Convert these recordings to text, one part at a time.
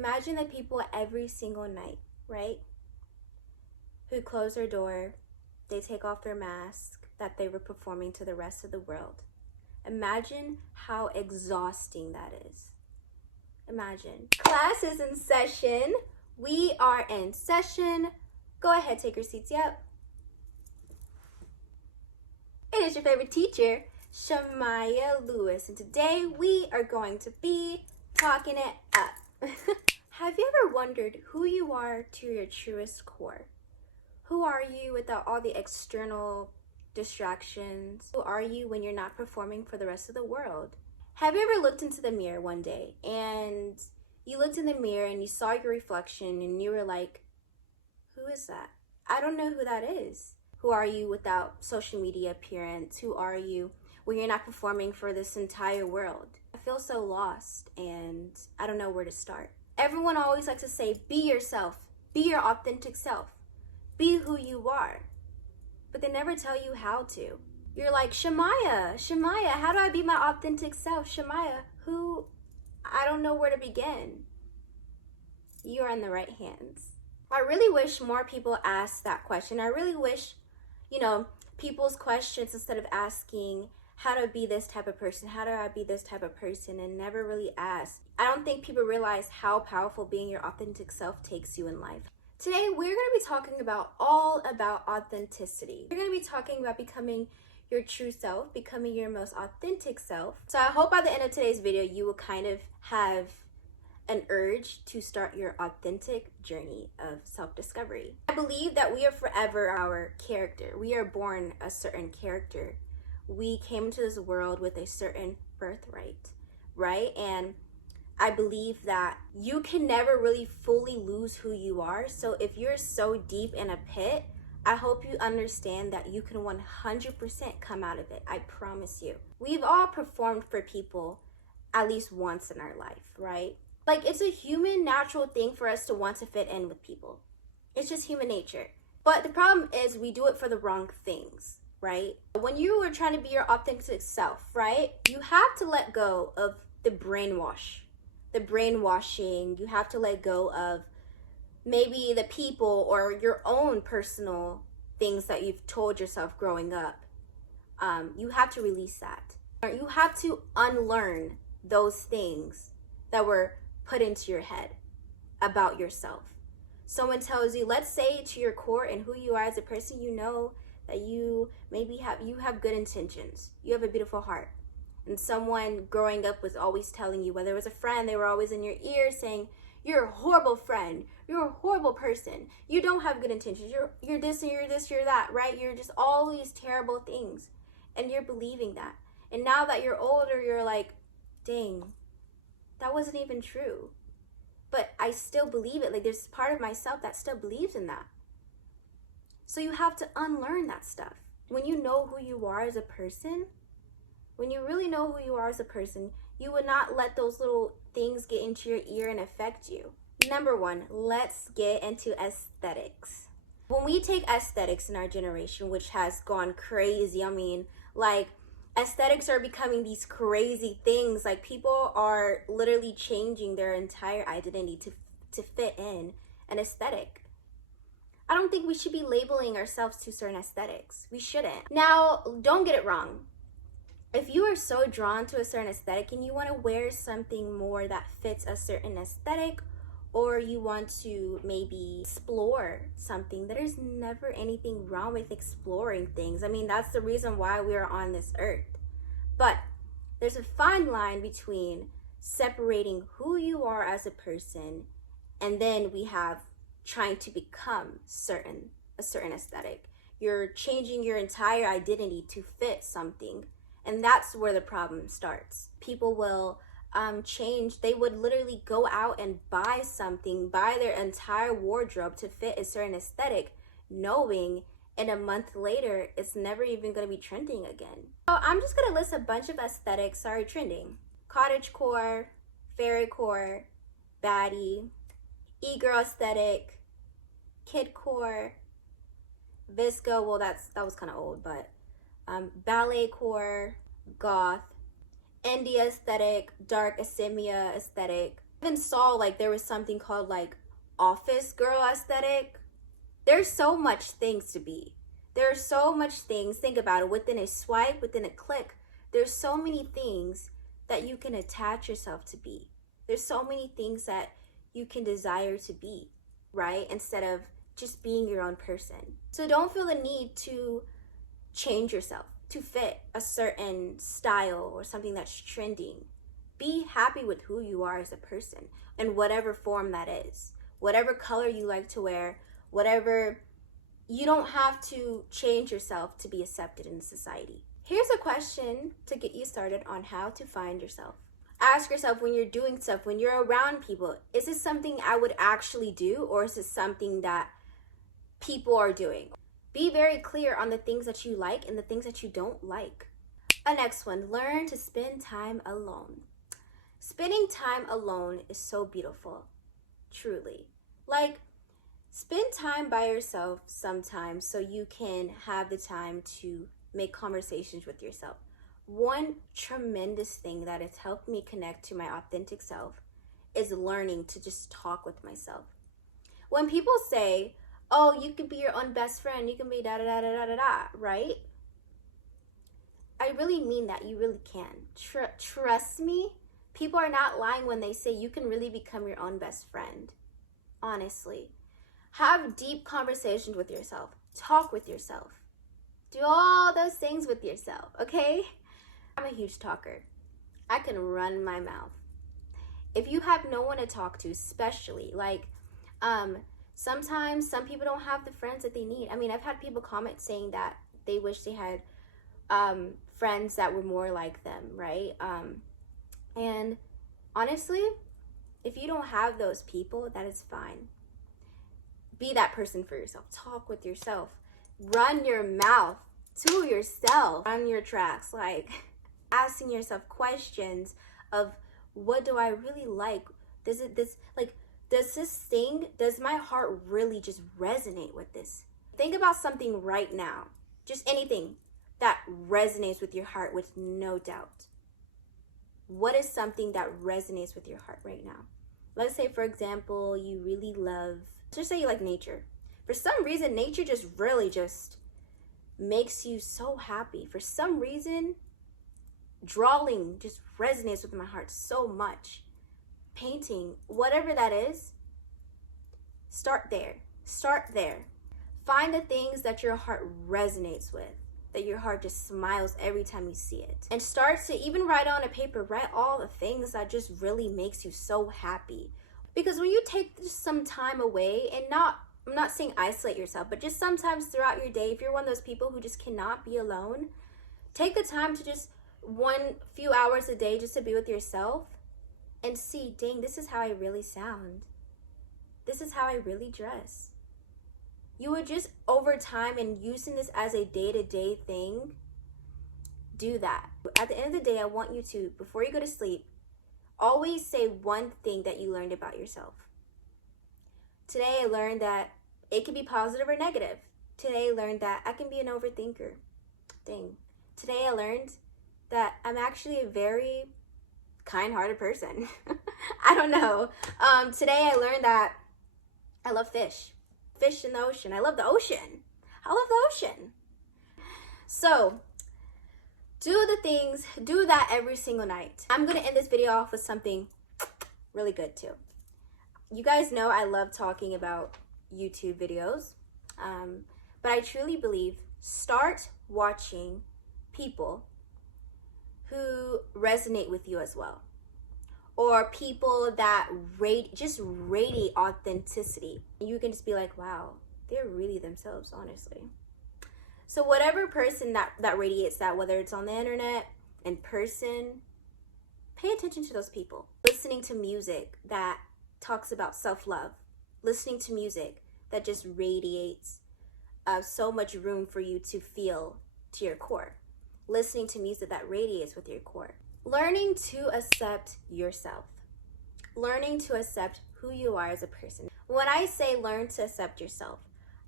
Imagine the people every single night, right? Who close their door, they take off their mask that they were performing to the rest of the world. Imagine how exhausting that is. Imagine. Class is in session. We are in session. Go ahead, take your seats. Yep. It is your favorite teacher, Sha'Mya Lewis, and today we are going to be talking it up. Have you ever wondered who you are to your truest core? Who are you without all the external distractions? Who are you when you're not performing for the rest of the world? Have you ever looked into the mirror one day and you looked in the mirror and you saw your reflection and you were like, who is that? I don't know who that is. Who are you without social media appearance? Who are you when you're not performing for this entire world? I feel so lost and I don't know where to start. Everyone always likes to say, be yourself, be your authentic self, be who you are. But they never tell you how to. You're like, Sha'Mya, how do I be my authentic self? Sha'Mya, who? I don't know where to begin. You are in the right hands. I really wish more people asked that question. I really wish, people's questions, instead of asking, how to be this type of person, how do I be this type of person, and never really ask. I don't think people realize how powerful being your authentic self takes you in life. Today, we're going to be talking all about authenticity. We're going to be talking about becoming your true self, becoming your most authentic self. So I hope by the end of today's video, you will kind of have an urge to start your authentic journey of self-discovery. I believe that we are forever our character. We are born a certain character. We came into this world with a certain birthright, right? And I believe that you can never really fully lose who you are. So if you're so deep in a pit, I hope you understand that you can 100% come out of it. I promise you. We've all performed for people at least once in our life, right? Like, it's a human natural thing for us to want to fit in with people. It's just human nature. But the problem is we do it for the wrong things, right? When you are trying to be your authentic self, right? You have to let go of the brainwashing. You have to let go of maybe the people or your own personal things that you've told yourself growing up. You have to release that. You have to unlearn those things that were put into your head about yourself. Someone tells you, let's say to your core and who you are as a person, you know that you have good intentions. You have a beautiful heart. And someone growing up was always telling you, whether it was a friend, they were always in your ear saying, you're a horrible friend. You're a horrible person. You don't have good intentions. You're this and you're this, you're that, right? You're just all these terrible things. And you're believing that. And now that you're older, you're like, dang, that wasn't even true. But I still believe it. Like, there's part of myself that still believes in that. So you have to unlearn that stuff. When you know who you are as a person, when you really know who you are as a person, you would not let those little things get into your ear and affect you. Number one, let's get into aesthetics. When we take aesthetics in our generation, which has gone crazy, aesthetics are becoming these crazy things. Like, people are literally changing their entire identity to fit in an aesthetic. I don't think we should be labeling ourselves to certain aesthetics. We shouldn't. Now, don't get it wrong. If you are so drawn to a certain aesthetic and you want to wear something more that fits a certain aesthetic, or you want to maybe explore something, there's never anything wrong with exploring things. I mean, that's the reason why we are on this earth. But there's a fine line between separating who you are as a person, and then we have trying to become a certain aesthetic. You're changing your entire identity to fit something. And that's where the problem starts. People will change. They would literally go out and buy their entire wardrobe to fit a certain aesthetic, knowing in a month later, it's never even going to be trending again. So I'm just going to list a bunch of aesthetics that are trending. Cottagecore, fairycore, baddie, e-girl aesthetic, kidcore, visco, well that was kind of old, but balletcore, goth, indie aesthetic, dark Sha'Mya aesthetic, I even saw like there was something called like office girl aesthetic. There's so much things to be. There are so much things. Think about it. Within a swipe, within a click, there's so many things that you can attach yourself to be. There's so many things that you can desire to be, right? Instead of just being your own person. So don't feel the need to change yourself to fit a certain style or something that's trending. Be happy with who you are as a person in whatever form that is. Whatever color you like to wear, whatever, you don't have to change yourself to be accepted in society. Here's a question to get you started on how to find yourself. Ask yourself when you're doing stuff, when you're around people, is this something I would actually do, or is this something that people are doing? Be very clear on the things that you like and the things that you don't like. A next one, learn to spend time alone. Spending time alone is so beautiful, truly. Like, spend time by yourself sometimes so you can have the time to make conversations with yourself. One tremendous thing that has helped me connect to my authentic self is learning to just talk with myself. When people say, oh, you can be your own best friend, you can be da da da da da da da, right? I really mean that. You really can. Trust me, people are not lying when they say you can really become your own best friend. Honestly. Have deep conversations with yourself. Talk with yourself. Do all those things with yourself, okay? I'm a huge talker. I can run my mouth. If you have no one to talk to, especially, like, sometimes some people don't have the friends that they need. I mean, I've had people comment saying that they wish they had friends that were more like them, right? And honestly, if you don't have those people, that is fine. Be that person for yourself. Talk with yourself. Run your mouth to yourself. Run your tracks. Like, asking yourself questions of, what do I really like? Does my heart really just resonate with this? Think about something right now. Just anything that resonates with your heart with no doubt. What is something that resonates with your heart right now? Let's say, for example, you really love, just say you like nature. For some reason, nature just really just makes you so happy. For some reason, drawing just resonates with my heart so much. Painting, whatever that is, start there. Start there. Find the things that your heart resonates with, that your heart just smiles every time you see it. And start to even write on a paper, write all the things that just really makes you so happy. Because when you take just some time away, and I'm not saying isolate yourself, but just sometimes throughout your day, if you're one of those people who just cannot be alone, take the time to just few hours a day just to be with yourself and see, dang, this is how I really sound. This is how I really dress. You would just, over time and using this as a day-to-day thing, do that. At the end of the day, I want you to, before you go to sleep, always say one thing that you learned about yourself. Today I learned that it can be positive or negative. Today I learned that I can be an overthinker. Dang. Today I learned that I'm actually a very kind-hearted person. I don't know. Today I learned that I love fish. Fish in the ocean. I love the ocean. I love the ocean. So, do that every single night. I'm going to end this video off with something really good too. You guys know I love talking about YouTube videos, but I truly believe start watching people who resonate with you as well, or people that just radiate authenticity. You can just be like, wow, they're really themselves, honestly. So whatever person that radiates that, whether it's on the internet, in person, pay attention to those people. Listening to music that talks about self-love, listening to music that just radiates so much room for you to feel to your core. Listening to music that radiates with your core. Learning to accept yourself. Learning to accept who you are as a person. When I say learn to accept yourself,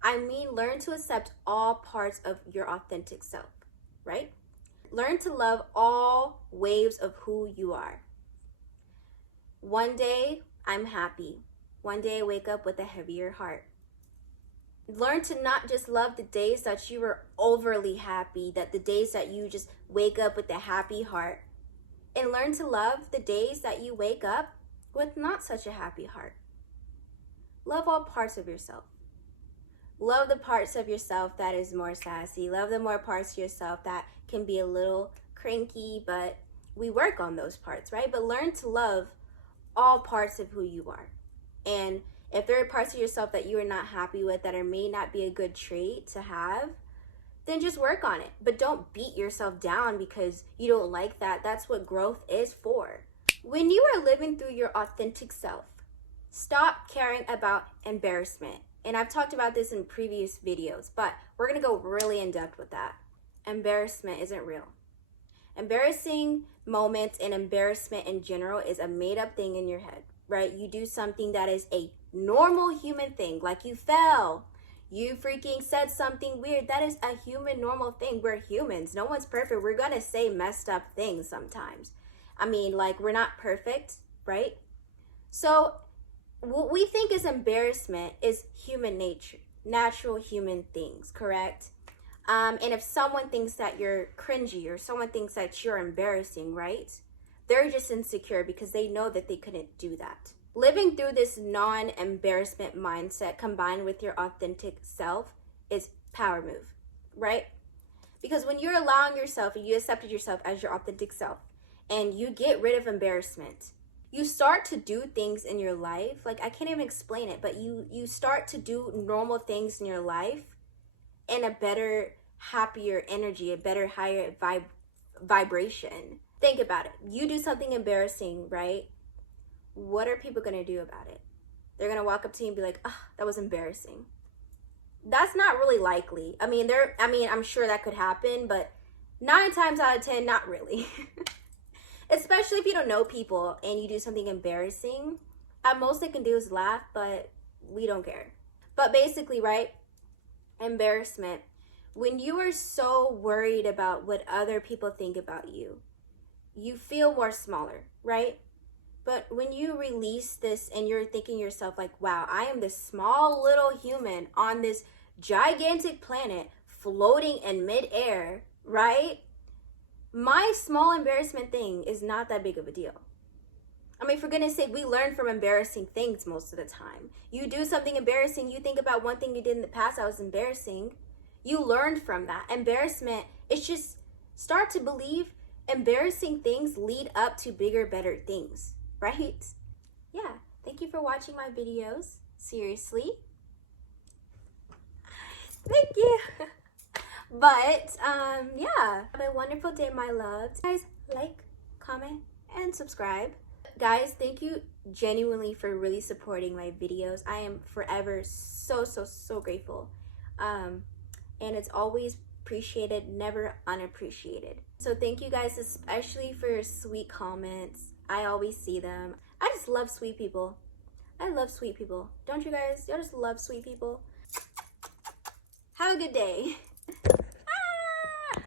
I mean learn to accept all parts of your authentic self, right? Learn to love all waves of who you are. One day I'm happy. One day I wake up with a heavier heart. Learn to not just love the days that you were overly happy, that the days that you just wake up with a happy heart. And learn to love the days that you wake up with not such a happy heart. Love all parts of yourself. Love the parts of yourself that is more sassy. Love the more parts of yourself that can be a little cranky, but we work on those parts, right? But learn to love all parts of who you are. And if there are parts of yourself that you are not happy with, that may not be a good trait to have, then just work on it. But don't beat yourself down because you don't like that. That's what growth is for. When you are living through your authentic self, stop caring about embarrassment. And I've talked about this in previous videos, but we're going to go really in depth with that. Embarrassment isn't real. Embarrassing moments and embarrassment in general is a made-up thing in your head, right? You do something that is a normal human thing, like you fell, you freaking said something weird. That is a human normal thing. We're humans. No one's perfect. We're going to say messed up things sometimes. I mean, like, we're not perfect, right? So what we think is embarrassment is human nature, natural human things, correct? And if someone thinks that you're cringy or someone thinks that you're embarrassing, right? They're just insecure because they know that they couldn't do that. Living through this non-embarrassment mindset combined with your authentic self is power move, right? Because when you're allowing yourself and you accepted yourself as your authentic self and you get rid of embarrassment, you start to do things in your life. Like, I can't even explain it, but you start to do normal things in your life in a better, happier energy, a better, higher vibration. Think about it. You do something embarrassing, right? What are people going to do about it? They're going to walk up to you and be like, "Oh, that was embarrassing." That's not really likely. I mean, I'm sure that could happen, but 9 times out of 10, not really. Especially if you don't know people and you do something embarrassing. At most they can do is laugh, but we don't care. But basically, right? Embarrassment. When you are so worried about what other people think about you, you feel more smaller, right? But when you release this and you're thinking yourself like, wow, I am this small little human on this gigantic planet floating in midair, right? My small embarrassment thing is not that big of a deal. I mean, for goodness sake, we learn from embarrassing things most of the time. You do something embarrassing, you think about one thing you did in the past that was embarrassing. You learned from that. Embarrassment, it's just start to believe embarrassing things lead up to bigger, better things, right? Yeah, thank you for watching my videos. Seriously. Thank you. But, yeah. Have a wonderful day, my loves. Guys, like, comment, and subscribe. Guys, thank you genuinely for really supporting my videos. I am forever so grateful. And it's always appreciated, never unappreciated. So thank you guys, especially for your sweet comments. I always see them. I just love sweet people. I love sweet people. Don't you guys? Y'all just love sweet people. Have a good day.